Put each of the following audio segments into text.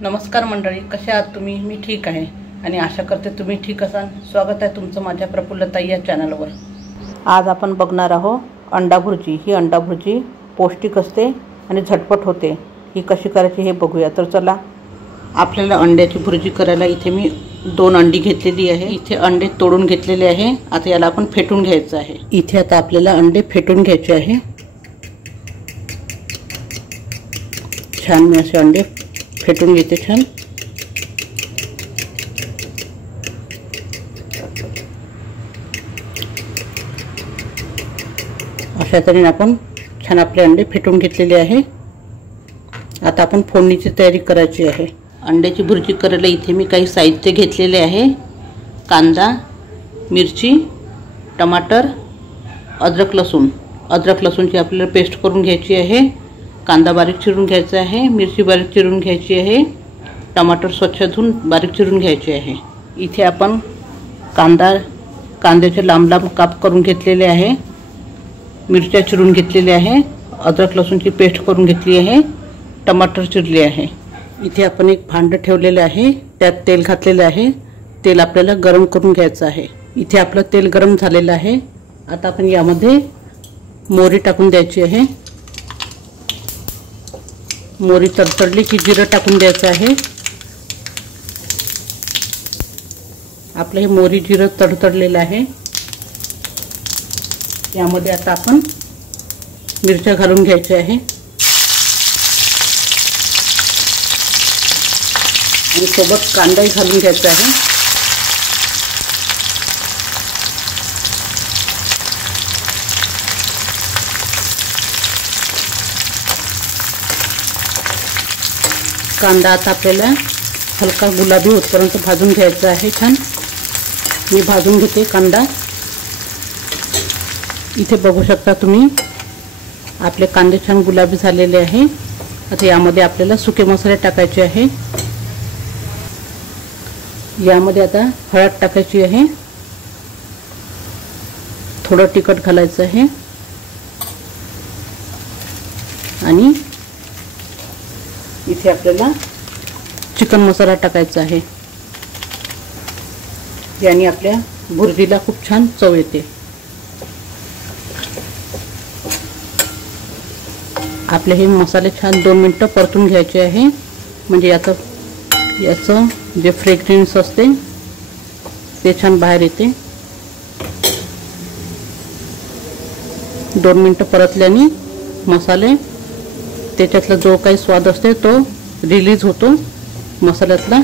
नमस्कार मंडळी, कसे आहात तुम्ही? मी ठीक आहे आणि आशा करते तुम्ही ठीक असाल. स्वागत आहे तुमचं माझ्या प्रफुल्लताई या चॅनलवर. आज आपण बघणार आहोत अंडा भुर्जी. ही अंडा भुर्जी पौष्टिक असते आणि झटपट होते. ही कशी करायची हे बघूया. तर चला, आपल्याला अंड्याची भुर्जी करायला इथे मी 2 अंडी घेतलेली आहे. इथे अंडे तोडून घेतलेले आहे. आता याला आपण फेटून घ्यायचं आहे. इथे आता आपल्याला अंडे फेटून घ्यायचे आहे. छान मी असे अंडे फेटून घेते. छान अशा तऱ्हेने आपण छान आपले अंडे फेटून घेतलेले आहे. आता आपण फोडणीची तयारी करायची आहे. अंड्याची भुर्जी करायला इथे मी काही साहित्य घेतलेले आहे. कांदा, मिरची, टमाटर, अद्रक लसूणची आपल्याला पेस्ट करून घ्यायची आहे. कांदा बारीक चिरून घ्यायचा आहे. मिरची बारीक चिरून घ्यायची आहे. टमाटर स्वच्छ धुवून बारीक चिरून घ्यायचे आहे. इथे आपण कांद्याचे लांब लांब काप करून घेतलेले आहे. मिरच्या चिरून घेतलेल्या आहे. अद्रक लसूणची पेस्ट करून घेतली आहे. टमाटर चिरले आहे. इथे आपण एक भांडं ठेवलेले आहे. त्यात तेल घातलेले आहे. तेल आपल्याला गरम करून घ्यायचं आहे. इथे आपलं तेल गरम झालेलं आहे. आता आपण यामध्ये मोहरी टाकून द्यायची आहे. मोहरी तडतडली की जिरं टाकून द्यायचं आहे. आपलं हे मोहरी जिरं तडतडलेलं आहे. यामध्ये आता आपण मिरच्या घालून घ्यायच्या आहे आणि सोबत कांदाही घालून घ्यायचा आहे. कांदा आता आपल्याला हलका गुलाबी होतपर्यंत भाजून घ्यायचा आहे. छान मी भाजून घेते कांदा. इथे बघू शकता तुम्ही आपले कांदे छान गुलाबी झालेले आहे. आता यामध्ये आपल्याला सुके मसाले टाकायचे आहे. यामध्ये आता हळद टाकायची आहे. थोडं तिखट घालायचं आहे आणि इथे आपल्याला चिकन मसाला टाकायचा आहे. याने आपल्या भुर्जीला खूप छान चव येते. आपले हे मसाले छान 2 मिनिटं परतून घ्यायचे आहे. म्हणजे याचं जे फ्रेग्रन्स असते ते छान बाहेर येते. 2 मिनिटं परतल्याने मसाले त्याच्यातला जो काही स्वाद असते तो रिलीज होतो मसाल्यातला.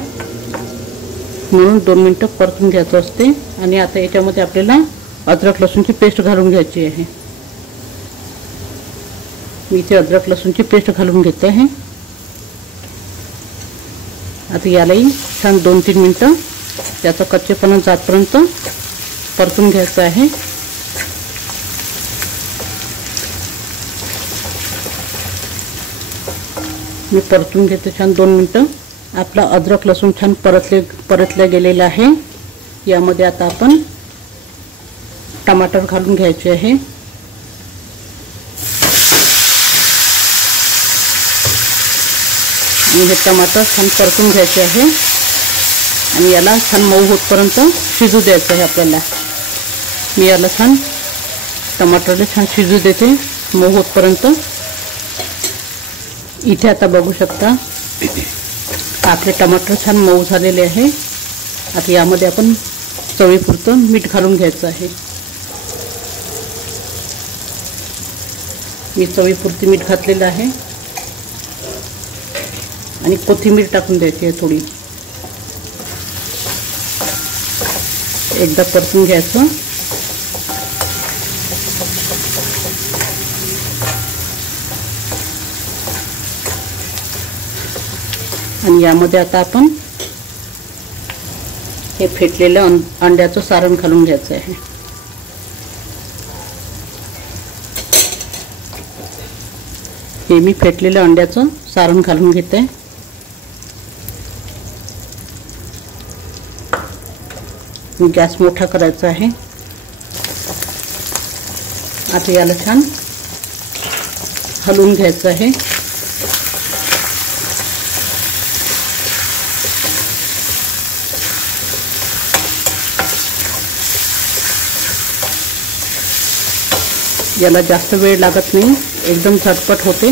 म्हणून 2 मिनिटं परतून घ्यायचं असते. आणि आता याच्यामध्ये आपल्याला अद्रक लसूणची पेस्ट घालून घ्यायची आहे. मी इथे अद्रक लसूणची पेस्ट घालून घेते आहे. आता यालाही छान 2-3 मिनिटं त्याचा कच्चेपणा जातपर्यंत परतून घ्यायचं आहे. मी परतून घेते छान 2 मिनिटं. आपला अद्रक लसूण छान परतल्या गेलेला आहे. यामध्ये आता आपण टमाटर घालून घ्यायचे आहे. आणि हे टमाटर छान परतून घ्यायचे आहे आणि याला छान मऊ होतपर्यंत शिजू द्यायचं आहे आपल्याला. मी याला छान टमाटरला छान शिजू देते मऊ होतपर्यंत. इथे आता बघू शकता आपले टमाटर छान मऊ झालेले आहे. आता यामध्ये आपण चवीपुरतं मीठ घालून घ्यायचं आहे. मी चवीपुरती मीठ घातलेलं आहे आणि कोथिंबीर टाकून द्यायची आहे थोडी. एकदा परतून घ्यायचं. आणि यामध्ये आता आपण हे फेटलेलं अंड्याचं सारण घालून घ्यायचं आहे. हे मी फेटलेलं अंड्याचं सारण घालून घेते. गॅस मोठा करायचा आहे. आता याला छान हलवून घ्यायचं आहे. याला जास्त वेळ लागत नाही, एकदम झटपट होते।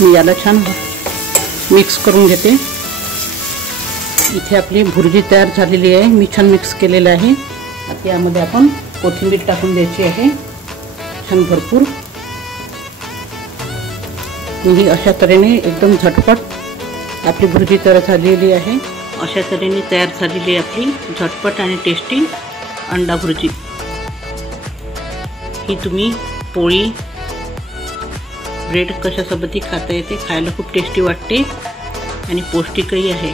मी याला छान मिक्स करून घेते। इथे आपली भुर्जी तयार झालेली आहे, मी छान मिक्स केलेलं आहे। आता यामध्ये आपण कोथिंबीर टाकून द्यायची आहे छान भरपूर। ही अशा तऱ्हेने एकदम झटपट आपली भुर्जी तयार झालेली आहे। अशा तऱ्हेने तयार झालेली आपली झटपट आणि टेस्टी अंडा भुर्जी। ही तुम्ही पोळी ब्रेड कशासोबतही खाता येते, खायला खूप टेस्टी वाटते आणि पौष्टिकही आहे।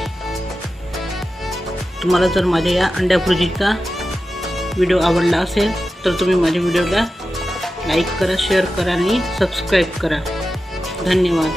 तुम्हाला जर माझ्या या अंडा भुर्जीचा व्हिडिओ आवडला असेल तर तुम्ही माझ्या व्हिडिओला लाईक करा, शेअर करा आणि सबस्क्राईब करा। धन्यवाद।